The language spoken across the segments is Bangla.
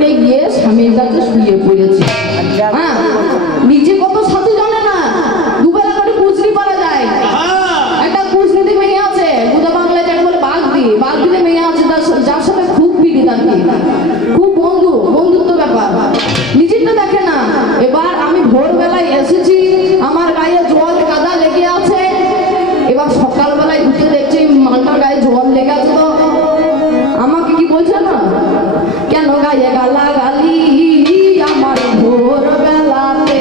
করে গিয়ে স্বামীর কাছে শুয়ে পড়েছে। হ্যাঁ, নিজে কত সাধু জানে না, দুবেলা করে কুচরি পারা যায়। একটা কুচরিতে মেয়ে আছে, বুধা বাংলায় যাকে বলে বাগদিতে মেয়ে আছে, যার সাথে খুব পিড়ি, তার খুব বন্ধুত্ব ব্যাপার, নিজেরটা দেখে না। এবার আমি ভোরবেলায় এসেছি, আমার গায়ে জল কাদা লেগে আছে। এবার সকালবেলায় উঠে দেখছি মালটার গায়ে জল লেগে আছে। তো আমাকে কি বলছে না, কেন গায়ে গালাগালি আমার ভোরবেলাতে,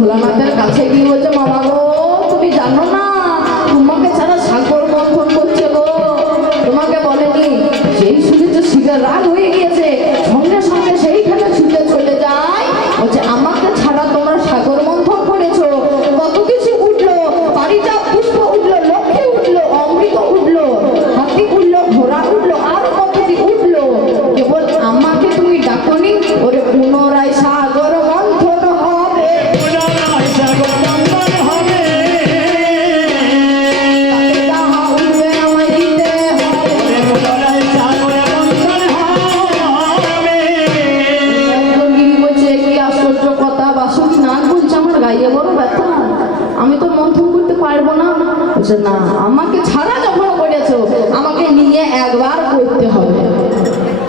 ভোলানাথের কাছে গিয়ে বলছে, মামা গো তুমি জানো না তোমাকে ছাড়া সাগর মন্থন করছে গো, তোমাকে বলেনি? যেই শুনেছে শিবের রাগ হয়ে গিয়েছে, সঙ্গে সঙ্গে সেইখানে ছুটে চলে যায়, বলছে আমাকে ছাড়া তোমরা সাগর মন্থন করেছো, কত কিছু উঠলো, পারিজাত পুষ্প উঠলো, লক্ষ্মী উঠলো, অমৃত উঠলো, হাতি উঠলো, ঘোড়া উঠলো, আর কত কি উঠলো, কেবল আমাকে তুমি ডাকনি। ওরে পুনরায় সাগর মন্থন হবে, আমি তো মন্থন করতে পারবো না। না, আমাকে ছাড়া যখন করেছো আমাকে নিয়ে একবার করতে হবে।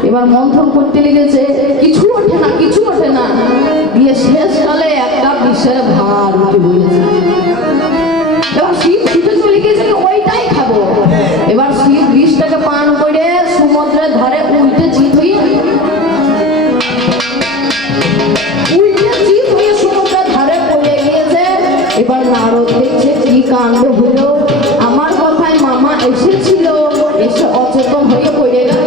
এবার মন্থন করতে লেগেছে, কিছু ওঠে না, দিয়ে শেষকালে একটা বিষের ভার উঠে বলেছে। এবার শিব ছুটে চলে গিয়েছে, ওইটাই খাবো। এবার শিব বিষটাকে পান করে সমুদ্রের ধারে উল্টে চিত হয়ে সমুদ্রের ধারে পড়ে গিয়েছে। এবার নারদ দেখছে কি কাণ্ড হলো, আমার কথায় মামা এসেছিল, এসে অচেতন হয়ে পড়ে গেল।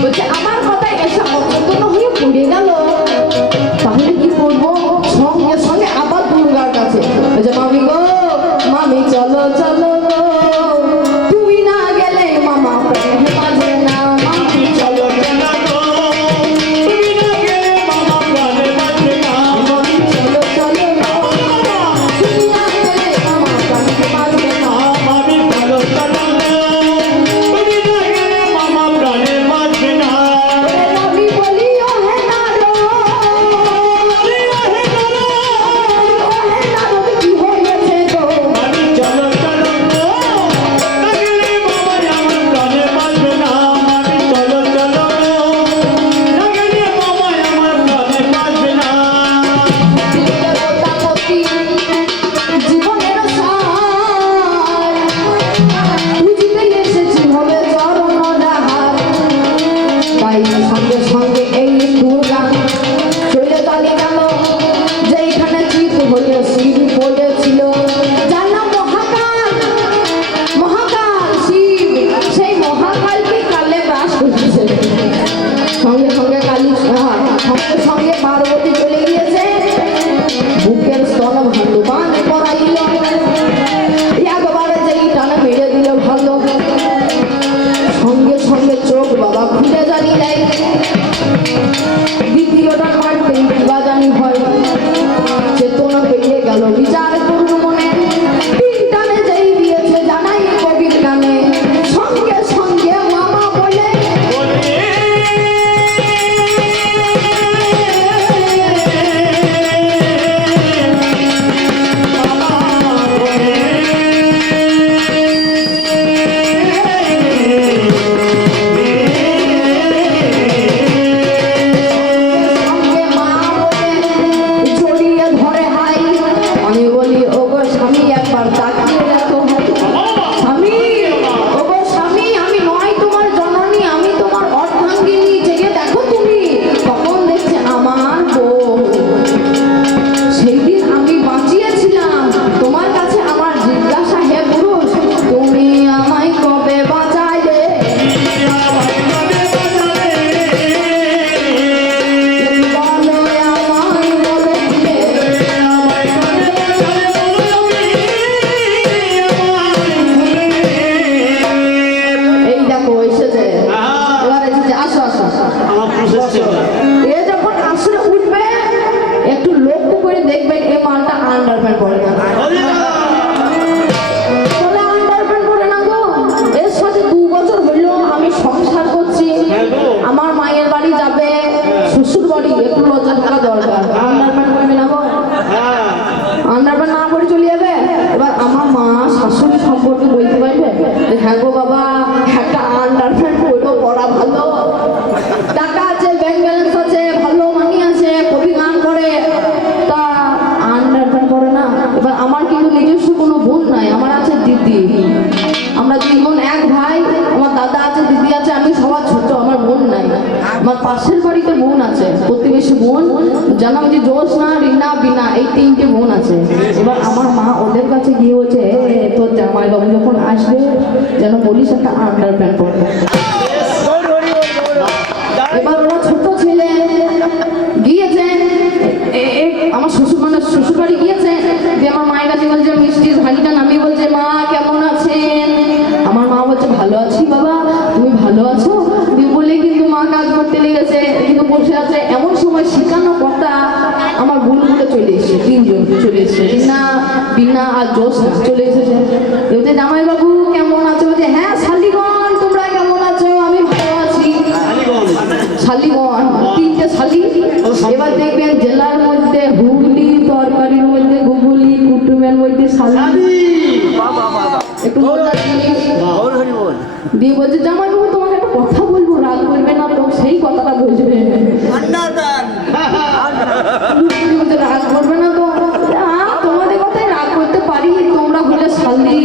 বলছে আমার কথায় এসে অচেতন হয়ে পড়ে গেল, তাহলে কি করবো? সঙ্গে সঙ্গে আবার দুর্গার কাছে, বলছে মামি গো, মামি চলো চলো গো, তুমি না গেলে মামা প্রেম বাজে না, মামি চলো চলো গো, তুমি না গেলে মামা প্রেম বাজে না, মামি চলো চলো বাড়ি, একটু লজ্জা থাকা দরকার। আন্ডারপ্যান্ট করবে না গো, আন্ডারপ্যান্ট না করে চলে যাবে। এবার আমার মা শাশুড়ি সম্পর্কে বলতে পারবে, হ্যাঁ গো বাবা, একটা আন্ডারপ্যান্ট পরেও পড়া ভালো, টাকা আছে, ব্যাংক ব্যালেন্স আছে, ভালো মানি আছে, কবি গান করে, তা আন্ডারপ্যান্ট করে না। এবার আমার কিন্তু নিজস্ব কোনো বোন নাই, আমার আছে দিদি। আমরা দুই বোন, এক ভাই, আমার দাদা আছে, দিদি আছে, আমি সবার ছোট, আমার বোন নাই। আমার পাশের বাড়িতে বোন আছে, প্রতিবেশী বোন, জানাম যে জোসনা, রিনা, বিনা, এই তিনটে বোন আছে। এবার আমার মা ওদের কাছে গিয়ে বলছে, তোর জামাইবাবু যখন আসবে যেন বলিস একটা আন্ডারপ্যান্ট পরবে। এবার ওরা ছোট ছেলে গিয়েছে, আমার শ্বশুর বাড়ি গিয়েছে, দিয়ে আমার মায়ের কাছে বলছে, মিষ্টির হাঁড়িটা নামিয়ে বলছে, মা কেমন আছেন? আমার মা বলছে, ভালো আছি বাবা, তুমি ভালো আছো? দিয়ে বলে কিন্তু মা কাজ করতে লেগেছে, কিন্তু বসে আছে। এমন সময় শিখানো কথা আমার বোনগুলো চলে এসেছে, তিনজন চলে এসেছে, রিনা, বিনা আর জোসনা চলে এসেছে। বলছে, জামাইবাবু কেমন আছো? বলছে, হ্যাঁ শালিগণ, তোমরা কেমন আছো? আমি ভালো আছি। শালিগণ, তিনটে শালি। এবার দেখবেন জেলার মধ্যে হুগলি, তরকারির মধ্যে গুগলি, কুটুমের মধ্যে শালি, একটু মজার জিনিস। দিয়ে বলছে, জামাইবাবু তোমাকে একটা কথা বলবো, রাগ করবে না তো? সেই কথাটা বুঝবে, রাগ করবে না তো? তোমাদের কথায় রাগ করতে পারি, তোমরা হলে শালি,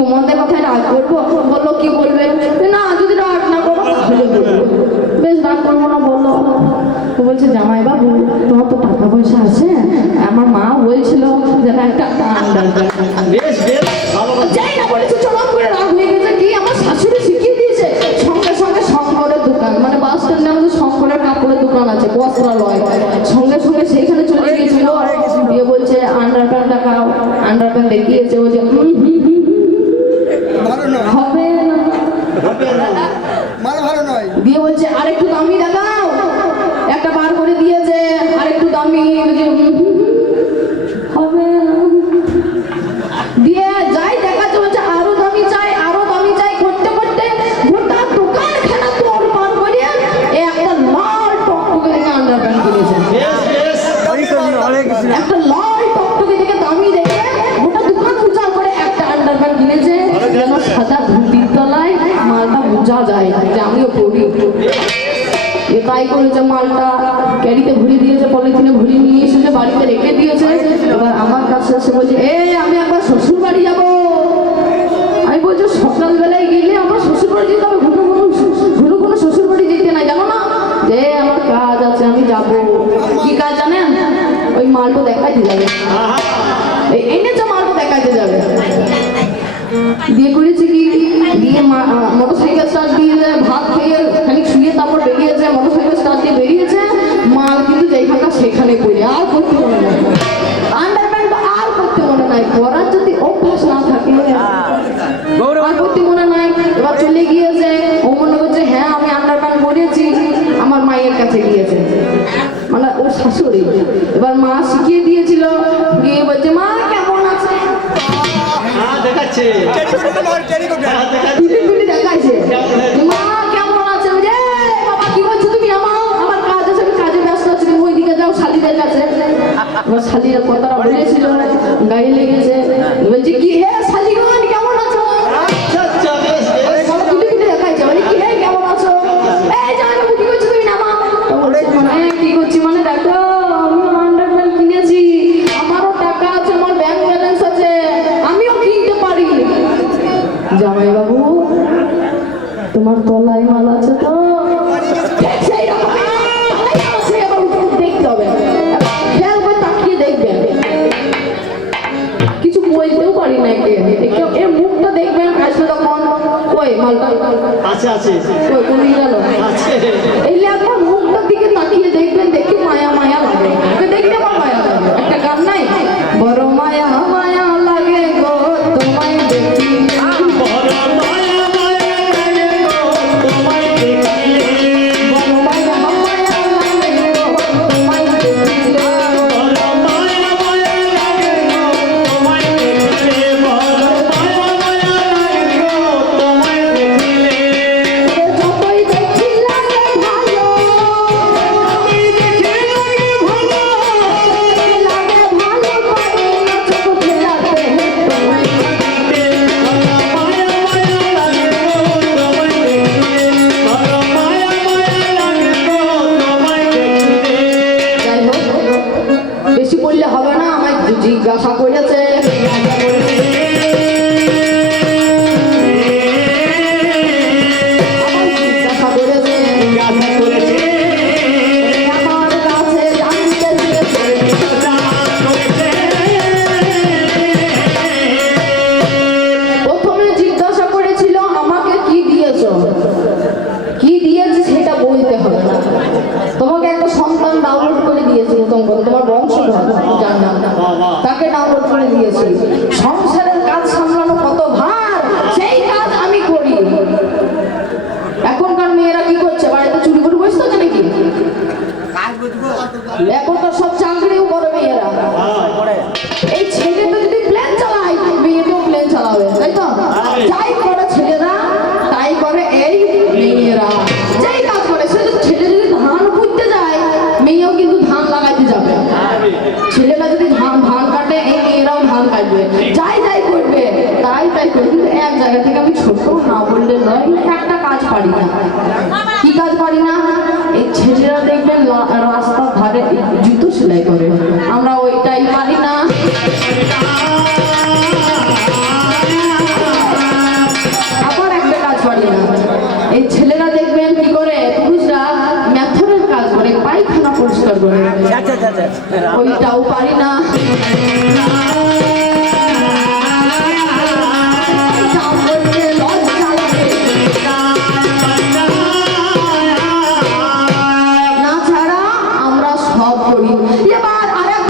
তোমাদের কথায় রাগ করবো? বলো কি বলবে? না, যদি রাগ না করো তাহলে বলবো। বেশ, রাগ করবো না, বলো। তো বলছে, জামাইবাবু তোমার তো টাকা পয়সা আছে, আমার মা বলছিল যেন একটা যাই না বলেছে, চরম করে রাগ হয়ে গেছে। কি আমার শাশুড়ি শিখিয়ে দিয়েছে, সঙ্গে সঙ্গে শঙ্করের দোকান, মানে বাস স্ট্যান্ডে আমাদের শঙ্করের কাপড়ের দোকান আছে, বস্ত্রালয়, সঙ্গে সঙ্গে সেইখানে চলে গিয়েছিল। দিয়ে বলছে, আন্ডারপ্যান্ট দেখাও। আন্ডারপ্যান্ট দেখিয়েছে, বলছে হবে না। দিয়ে বলছে, আরেকটু দামি দেখাও। একটা বার করে দিয়েছে, আরেকটু দামি, হবে না। দিয়ে যাই দেখাচ্ছে, বলছে আরো দামি চাই, আরো দামি চাই, করতে করতে গোটা দোকানখানা তোর পার করে একটা লাল টকটকে দেখে আন্ডারপ্যান্ট কিনেছে। একটা লাল টকটকে দেখে দামি দেখে গোটা দোকান উজাড় করে একটা আন্ডারপ্যান্ট কিনেছে, যেন সাদা ধুতির তলায় মালটা বোঝা যায় যে আমিও পড়ি। তাই করেছে, মালটা ক্যারিতে ভরে দিয়েছে, পলিথিনে ভরে নিয়ে এসেছে, বাড়িতে রেখে দিয়েছে। এবার আমার কাছে এসে বলছে, আমি একবার শ্বশুর বাড়ি যাবো। আমি বলছি, সকালবেলায় গেলে আমার শ্বশুর বাড়ি যেতে হবে, ঘুরু কোনো শ্বশুর বাড়ি যেতে নাই, জানো না? যে আমার কাজ আছে, আমি যাবো। কি কাজ জানেন? ওই মালটা দেখাইতে যাবে, এনেছে মালটা দেখাইতে যাবে। দিয়ে করেছে কি, দিয়ে মোটরসাইকেল স্টার্ট দিয়ে ভাত খেয়ে খানিক শুয়ে তারপর বেরিয়েছে, মোটরসাইকেল স্টার্ট দিয়ে বেরিয়েছে। মাল কিন্তু যেখানে সেখানে পড়ে, আর করতে মনে নাই, আন্ডারপ্যান্ট আর করতে মনে নাই। পরার যদি অভ্যাস না থাকে আর করতে মনে নাই। এবার চলে গিয়েছে, ও মনে করছে হ্যাঁ আমি আন্ডারপ্যান্ট পরেছি, আমার মায়ের কাছে গিয়েছে, মানে ওর শাশুড়ি। এবার মা শিখিয়ে দিয়েছিল, গিয়ে বলছে, মা কেমন আছে? দেখাচ্ছে, মা কেমন আছে? বাবা কি বলছো তুমি? আমার কাজ আছে, আমি কাজে ব্যস্ত আছি, তুমি ওইদিকে যাও শালিদের কাছে। এবার শালিরা কথাটা বলেছিল, গায়ে লেগেছে, বলছে কি হে শালিগণ কেমন আছো? দেখাইছে, বলে কি হে কেমন আছো? এই জামাইবাবু কি করছো তুমি? নামা। কি করছি মানে, দেখো আমি আন্ডারপ্যান্ট কিনেছি, আমারও টাকা আছে, আমার ব্যাংক ব্যালেন্স আছে, আমিও কিনতে পারি। জামাইবাবু তোমার তলায় মাল আছে তো? দেখতে হবে, খেয়াল করে তাকিয়ে দেখবেন। কিছু বলতেও পারি না, এর মুখটা দেখবেন, আসলে তখন ওই মালটা আছে ওই কোন গেল এই একবার মুখটার দিকে তাকিয়ে দেখবেন, দেখি মায়া মায়া লাগে, দেখতে আমার মায়া লাগে। একটা গান নাই, বড় মায়া মায়া লাগে গো তোমায় দেখি, যতই দেখি লাগে জিজ্ঞাসা করেছে তোমার বংশধর যার নাম তাকে ডাউনলোড করে দিয়েছি। সংসারের কাজ সামলানো কত ভার, সেই কাজ আমি করি। এখনকার মেয়েরা কি করছে, বাড়িতে চুরি করে বসে থাকে নাকি? এখনকার সব চাকরিও করে মেয়েরা। এই ছেলেটা যদি প্লেন চালায়, মেয়েটাও প্লেন চালাবে, তাই তো? যাই করে ছেলেরা তাই করে এই মেয়েরা। যেই কাজ করে, সে ছেলে যদি ধান পুঁততে যায়, মেয়েও কিন্তু ধান লাগাইতে যাবে। ছেলেরা যদি ধান কাটে, এই মেয়েরাও ধান কাটবে। যাই করবে তাই করবে। কিন্তু এক জায়গা থেকে আমি ছোট না বললে নয়, একটা কাজ পারি না। কি কাজ পারি না? এই ছেলেরা দেখবেন রাস্তার ধারে জুতো সেলাই করে, আমরা ওইটাই পারি না। আবার একটা কাজ পারি না, এই ছেলেরা দেখবেন কি করে, পুরুষরা ম্যাথরের কাজ করে, পায়খানা পরিষ্কার করে, ওইটাও পারি না। না ছাড়া আমরা সব করি। এবার আরেক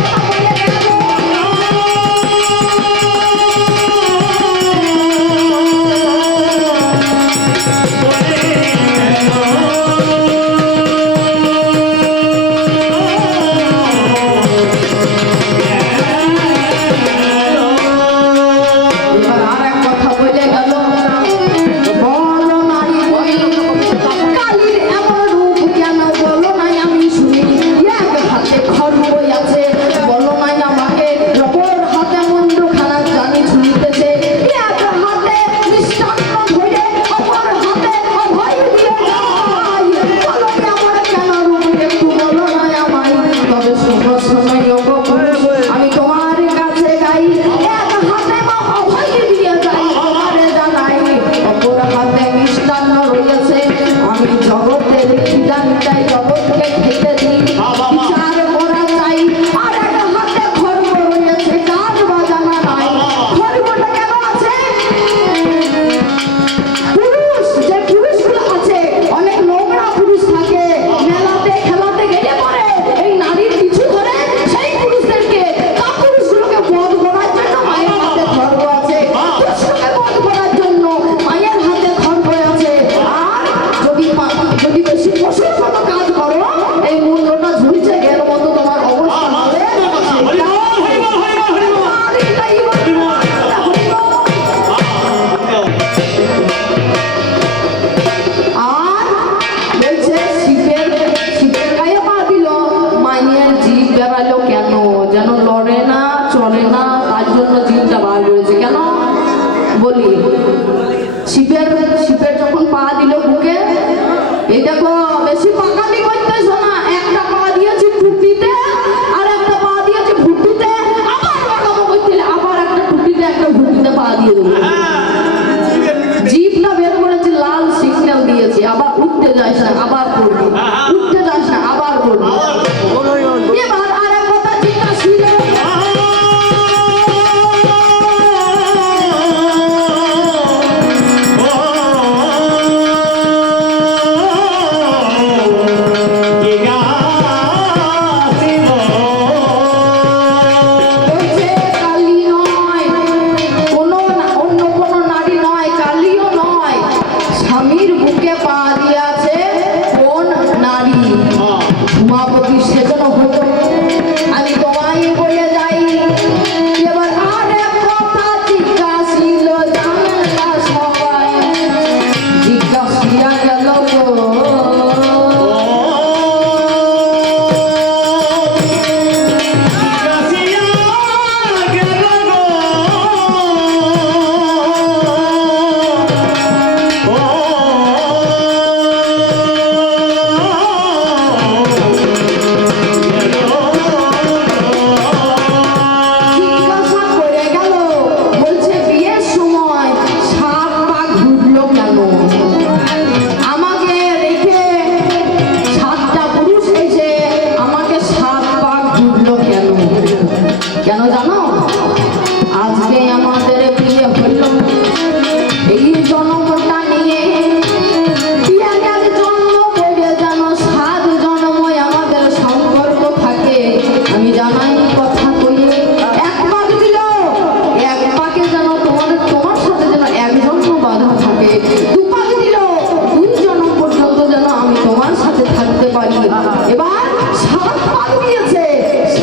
বাদ দিয়েছে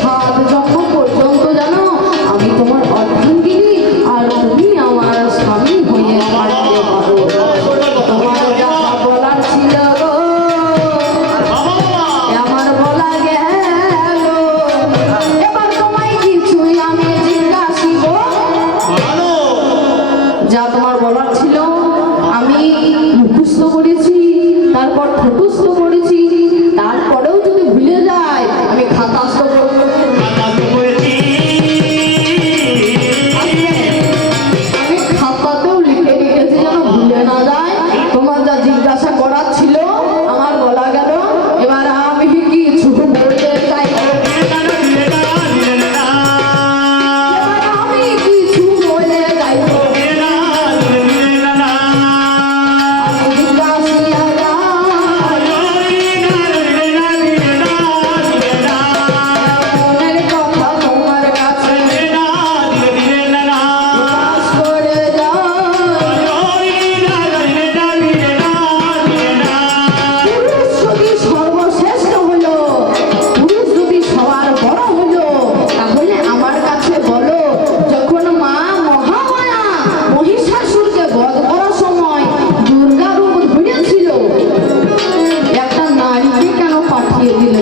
7 জন্ম পর্যন্ত জানো আমি তোমার অর্ধাঙ্গিনী আর তুমি আমার স্বামী হয়ে থাকতে পারো। তোমার যা বলার ছিল গো আমার বলা গেল। এবার তোমায় কিছুই আমি জিজ্ঞাসিব, যা তোমার বলার ছিল আমি মুখস্থ করেছি, তারপর ঠোঁটস্থ করেছি, তারপরেও যদি ভুলে যায় আমি খাতাস্থ করব। আমি খাতাতেও লিখে রেখেছি যেন ভুলে না যায়। তোমার যা জিজ্ঞাসা করার ছিল আমার বলা গেল। এবার আমি কিছু বলতে চাই, আমি কিছু বলে যাই।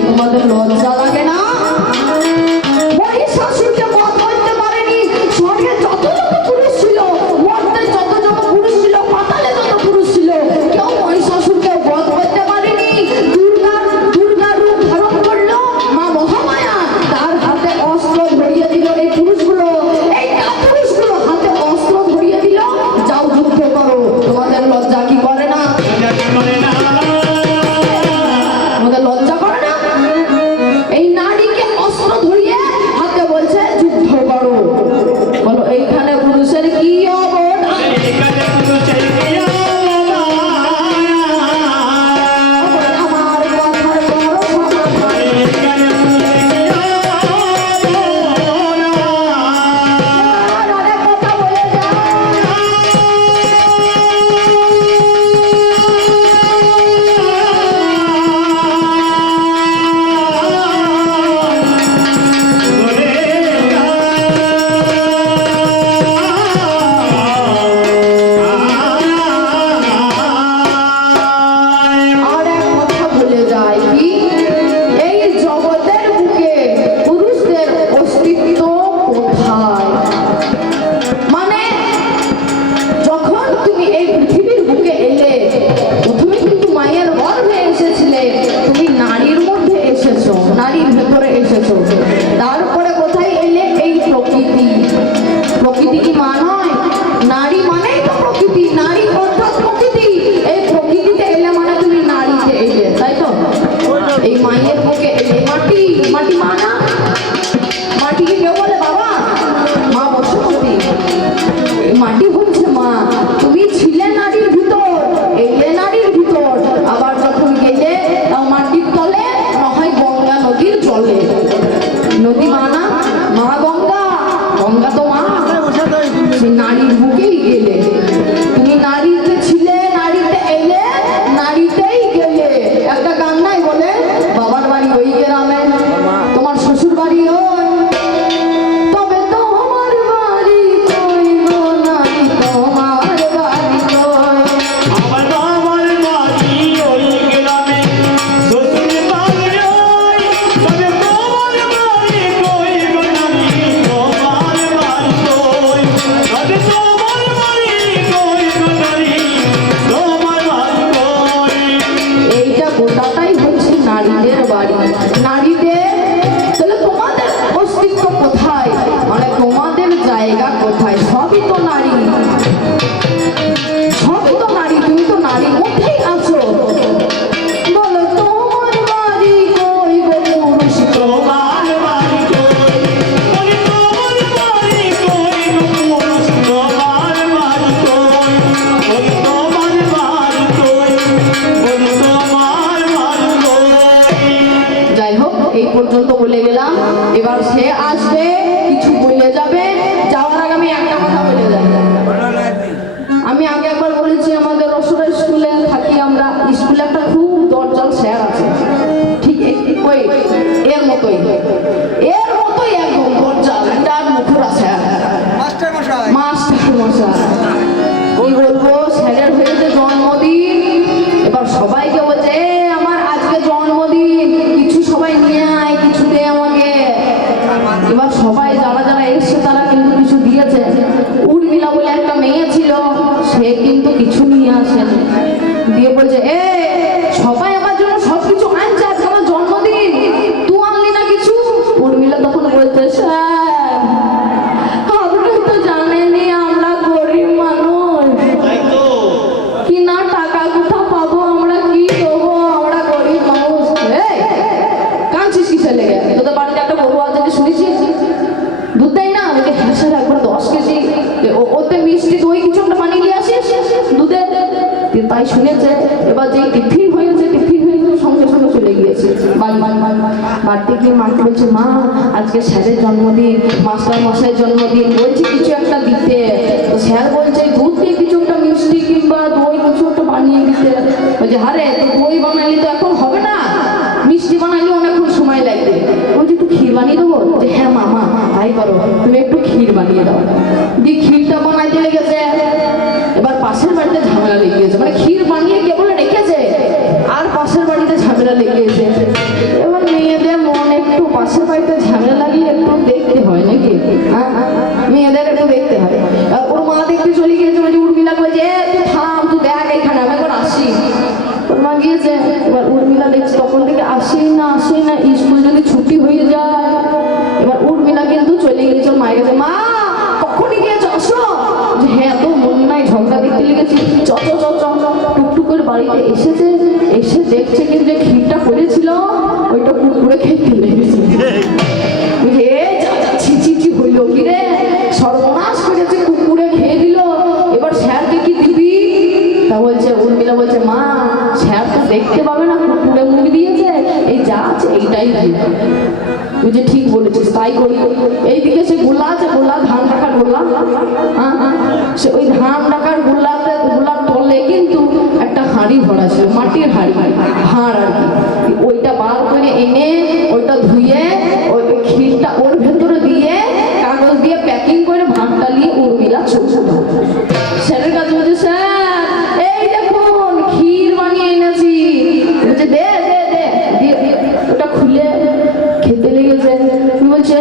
তোমাদের লজ্জা লাগে না? মহিষাসুরকে বধ করতে পারেনি। স্বর্গে যত পুরুষ ছিল, মর্তে যত পুরুষ ছিল, পাতালে যত পুরুষ ছিল, কেউ মহিষাসুরকে বধ করতে পারেনি। দুর্গার রূপ ধারণ করলো মা মহামায়া, তার হাতে অস্ত্র ধরিয়ে দিল। এই পুরুষগুলো হাতে অস্ত্র ধরিয়ে দিল, যাও যুদ্ধ করো। তোমাদের লজ্জা কি করে না? তোমাদের লজ্জা করে না? এই নারীকে অস্ত্র ধরিয়ে হাতে বলছে যুদ্ধ করো। বলো এইখানে পুরুষের কি অবদান? আমার কথার বড় সমাধান। আরেক কথা বলে যাও। আর এক কথা বলে যায় কি, এই জগতের বুকে পুরুষদের অস্তিত্ব কোথায়? মানে যখন তুমি এই পৃথিবীর বুকে এলে, প্রথমে কিন্তু মায়ের গর্ভে এসেছিলে, তুমি নারীর মধ্যে এসেছো, নারীর ভেতরে এসেছো। তারপরে কোথায় এলে? এই প্রকৃতি। প্রকৃতি কি মা নয়? নারী মানেই তো প্রকৃতি, নারী অর্থাৎ প্রকৃতি। এই প্রকৃতিতে এলে মানে তুমি নারীতে এলে, তাই তো? এই মায়ের বুকে এলে। মাটি, মাটি মা না? মাটিকে কেউ বলে বাবা? মা বসুমতী। মাটি হচ্ছে মা। তুমি ছিলে নারীর ভিতর, এলে নারীর ভিতর, আবার যখন গেলে তাও মাটির তলে, নয় গঙ্গা নদীর জলে। নদী মা না? মা গঙ্গা, গঙ্গা তো মা। সেই নারীর বুকেই গেলে। তুমি নারীতে ছিলে, নারীতে এলে, নারীতেই গেলে। একটা গান নাই বলে, বাবার বাড়ি ওই গ্রামে, তোমার শ্বশুর বাড়ি ওই, তবে তোমার বাড়ি কই গো নারী, তোমার বাড়ি কই? আমার বাবার বাড়ি ওই গ্রামে, শ্বশুর বাড়ি ওই, তবে তোমার বাড়ি কই গো নারী, তোমার বাড়ি কই? তবে তোমার বাড়ি কই গো নারী, তোমার বাড়ি কই? এইটা গোটাটাই হচ্ছে নারীদের বাড়ি। নারীদের তাহলে তোমাদের অস্তিত্ব কোথায়? মানে তোমাদের জায়গা কোথায়? সবই তো নারী, সবই তো নারী। তুমি তো নারীর মধ্যেই আছো। বলো তোমার বাড়ি কই গো পুরুষ? তোমার বাড়ি কই? বলি তোমার বাড়ি কই গো পুরুষ, তোমার বাড়ি কই? বলি তোমার বাড়ি কই? বলি তোমার বাড়ি কই? যাই হোক, এই পর্যন্ত বলে গেলাম। এবার সে আসবে, কিছু বলে যাবে। যাওয়ার আগে আমি একটা কথা বলে যাই। আমি আগে একবার বলেছি, আমাদের রসুরা স্কুলে থাকি আমরা, স্কুলে একটা খুব দরজাল স্যার আছে। ঠিক ওই এর মতোই একদম দরজার মুখর আছে মাস্টার মশাই মাস্টার মশাই। কি বলবো, স্যারের হয়েছে জন্মদিন, এবার সবাইকে বলছে এ আমার আজকে জন্মদিন, কিছু সবাই নিয়ে আয়, কিছু দে আমাকে। এবার সবাই যারা যারা এসছে তারা কিন্তু কিছু দিয়েছে। উর্মিলা বলে একটা মেয়ে ছিল, সে কিন্তু কিছু নিয়ে আসেন, দিয়ে বলছে এ সবাই আমার জন্য সবকিছু আনছে, আজকে আমার জন্মদিন, তুই আনলি না কিছু? উর্মিলা তখন বলছে স্যার আপনি তো জানেনই আমরা গরিব মানুষ, তাই তো কি না টাকা কোথা পাবো, আমরা কি দেবো, আমরা গরিব মানুষ। কাঁদছিস কিসে লেগে? তোদের বাড়িতে একটা গরু আছে যে শুনেছিস, দুধ দেয় না? ওই যে হ্যাঁ একবার 10 কেজি ওতে মিষ্টি দই কিছু একটা বানিয়ে নিয়ে আসিস দুধে, তাই শুনেছে। এবার যে টিফিন হয়েছে সঙ্গে সঙ্গে চলে গিয়েছে বাড়িতে গিয়ে মাকে বলছে মা আজকে স্যারের জন্মদিন, মাস্টার মশাইয়ের জন্মদিন, বলছি কিছু একটা দিতে। তো স্যার বলছে দুধ দিয়ে কিছু একটা মিষ্টি কিংবা দই কিছু একটা বানিয়ে দিতে। বলছে আরে দই বানালি তো এখন হবে না, মিষ্টি বানালে অনেকক্ষণ সময় লাগবে। বলছি একটু ক্ষীর বানিয়ে দেবো? যে হ্যাঁ মামা তাই করো, তুমি একটু ক্ষীর বানিয়ে দাও। দিয়ে ক্ষীরটা বানাইতে লেগেছে, এবার পাশের বাড়িতে ঝামেলা লেগে গেছে, মানে ক্ষীর বানিয়ে কে বলে রেখেছে আর পাশের বাড়িতে ঝামেলা লেগে গেছে। এবার মেয়েদের মন একটু পাশের বাড়িতে ঝামেলা লাগলে একটু দেখতে হয় নাকি, মেয়েদের একটু দেখতে হয়। ওর মা দেখতে চলে গিয়েছে, মানে উর্মিলা বলছে তুই থাম, তুই দেখ এখানে আমি একবার আসি। ওর মা গিয়েছে, এবার উর্মিলা দেখছে তখন থেকে আসেই না, স্কুল যদি ছুটি হয়ে যায়। এবার উর্মিলা কিন্তু চলে গিয়েছে ওর মায়ের কাছে, মা কখনই গিয়েছো আসো? যে হ্যাঁ তো মন নাই, ঝগড়া দেখতে লেগেছি, চ টুকটুক করে বাড়িতে এসেছে, এসে দেখছে কিন্তু যে ক্ষীরটা করেছিল ওইটা কুকুরে খেতে লেগেছে। ছি হইল কি রে, সর্বনাশ করেছে, কুকুরে খেয়ে দিল, এবার স্যারকে কি দিবি? তা বলছে উর্মিলা বলছে মা স্যার তো দেখতে পাবে না, কুকুরে মুখ দিয়েছে, এই যা আছে এইটাই দিই। বুঝে ঠিক বলেছিস, তাই করি। এইদিকে সে গোলা আছে, গোলা ধান রাখার গোলা, সে ওই ধান রাখার গোলার তলে কিন্তু একটা হাঁড়ি ভরা ছিল, মাটির হাঁড়ি, হাড় আর কি। ওইটা বার করে এনে ওইটা ধুয়ে ওই ক্ষীরটা ওর ভেতরে দিয়ে কাগজ দিয়ে প্যাকিং করে ভাতটা নিয়ে উর্মিলা চলে স্যারের কাছে বলছে স্যার এই দেখুন ক্ষীর বানিয়ে এনেছি। বলছে দে ওটা খুলে খেতে লেগেছে। বলছে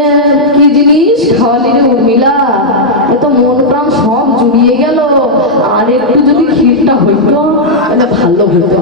কি জিনিস খাওয়ালি রে উর্মিলা? এত মন প্রাণ সব জুড়িয়ে গেল, আর একটু যদি ক্ষীরটা হইতো তাহলে ভালো হতো,